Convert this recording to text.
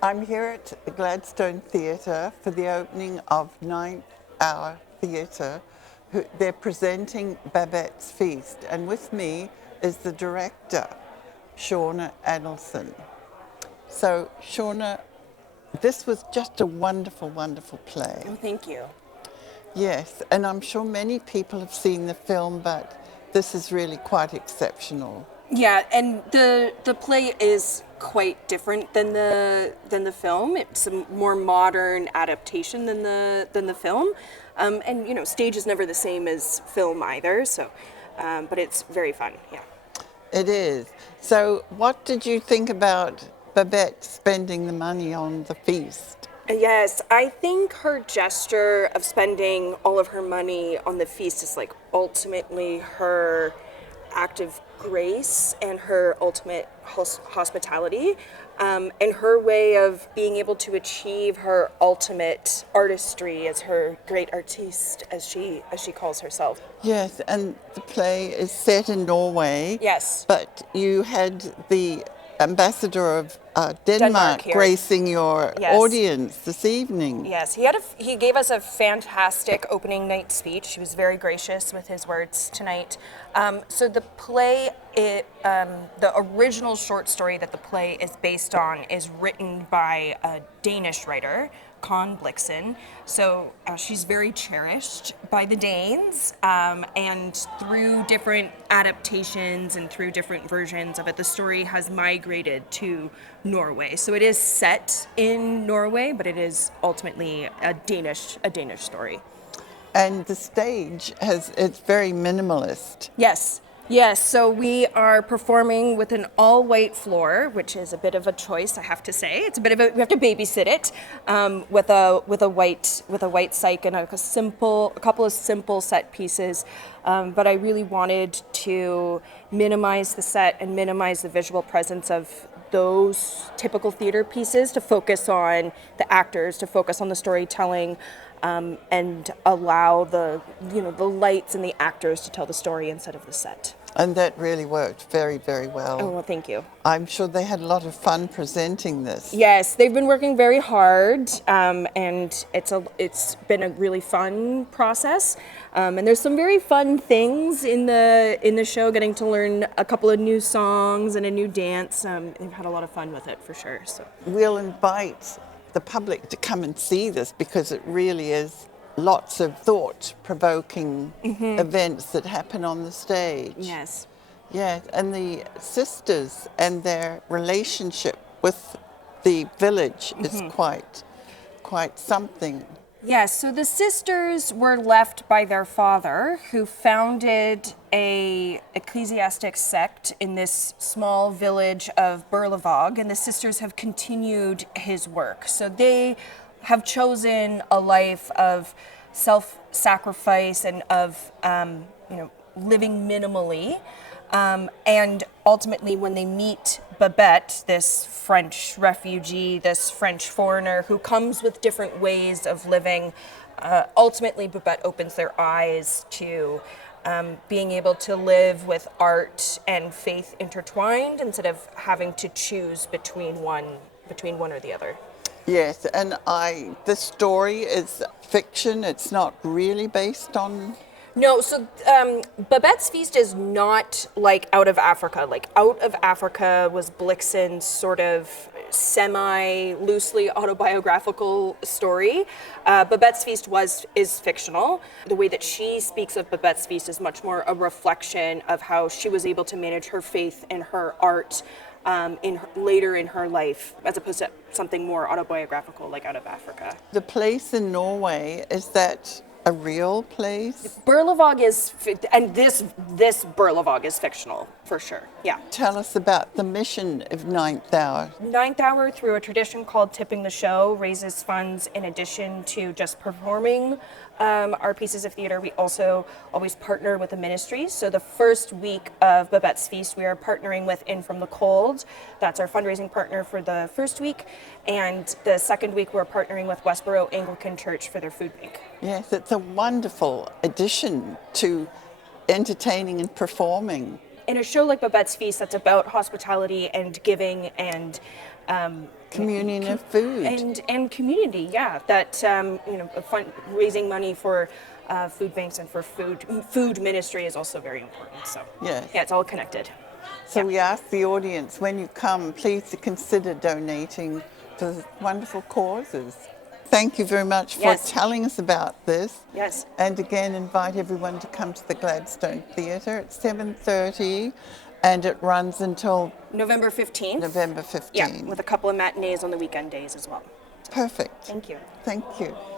I'm here at the Gladstone Theatre for the opening of Ninth Hour Theatre. They're presenting Babette's Feast, and with me is the director, Shauna Adelson. So, Shauna, this was just a wonderful, wonderful play. Oh, thank you. Yes, and I'm sure many people have seen the film, but this is really quite exceptional. Yeah, and the play is quite different than the film. It's a more modern adaptation than the film, and stage is never the same as film either. So, but it's very fun. Yeah. It is. So, what did you think about Babette spending the money on the feast? Yes, I think her gesture of spending all of her money on the feast is like ultimately her act of grace and her ultimate hospitality, and her way of being able to achieve her ultimate artistry as her great artiste, as she calls herself. Yes, and the play is set in Norway. Yes. But you had the ambassador of Denmark here. gracing your audience this evening. Yes, he gave us a fantastic opening night speech. He was very gracious with his words tonight. So the play, the original short story that the play is based on is written by a Danish writer, Karen Blixen. So she's very cherished by the Danes, and through different adaptations and through different versions of it, the story has migrated to Norway. So it is set in Norway, but it is ultimately a Danish story. And the stage it's very minimalist. Yes, so we are performing with an all-white floor, which is a bit of a choice, I have to say. It's a bit of we have to babysit it, with a white cyc and a couple of simple set pieces. But I really wanted to minimize the set and minimize the visual presence of those typical theater pieces, to focus on the actors, to focus on the storytelling, and allow the lights and the actors to tell the story instead of the set. And that really worked very, very well. Oh, well, thank you. I'm sure they had a lot of fun presenting this. Yes, they've been working very hard, and it's been a really fun process. And there's some very fun things in the show. Getting to learn a couple of new songs and a new dance. They've had a lot of fun with it for sure. So we'll invite the public to come and see this, because it really is lots of thought-provoking events that happen on the stage. Yes. Yeah, and the sisters and their relationship with the village is quite something. Yes, so the sisters were left by their father, who founded a ecclesiastic sect in this small village of Berlevåg, and the sisters have continued his work. So they have chosen a life of self-sacrifice and of living minimally, and ultimately when they meet Babette, this French refugee, this French foreigner who comes with different ways of living, ultimately Babette opens their eyes to being able to live with art and faith intertwined instead of having to choose between one or the other. Yes, and the story is fiction. It's not really based on... No, so Babette's Feast is not like Out of Africa. Like Out of Africa was Blixen's sort of semi-loosely autobiographical story. Babette's Feast is fictional. The way that she speaks of Babette's Feast is much more a reflection of how she was able to manage her faith and her art later in her life, as opposed to something more autobiographical like Out of Africa. The place in Norway, is that a real place? Berlevåg is, and this Berlevåg is fictional, for sure, yeah. Tell us about the mission of Ninth Hour. Ninth Hour, through a tradition called Tipping the Show, raises funds in addition to just performing our pieces of theater. We also always partner with the ministries. So the first week of Babette's Feast, we are partnering with In From the Cold. That's our fundraising partner for the first week. And the second week, we're partnering with Westboro Anglican Church for their food bank. Yes, it's a wonderful addition to entertaining and performing. In a show like Babette's Feast, that's about hospitality and giving and communion of food. And community, yeah. That raising money for food banks and for food ministry is also very important. So Yes. yeah, it's all connected. So we ask the audience, when you come, please to consider donating to wonderful causes. Thank you very much for Yes. telling us about this. Yes. And again, invite everyone to come to the Gladstone Theatre at 7:30, and it runs until November 15th. November 15th. Yeah, with a couple of matinees on the weekend days as well. Perfect. Thank you. Thank you.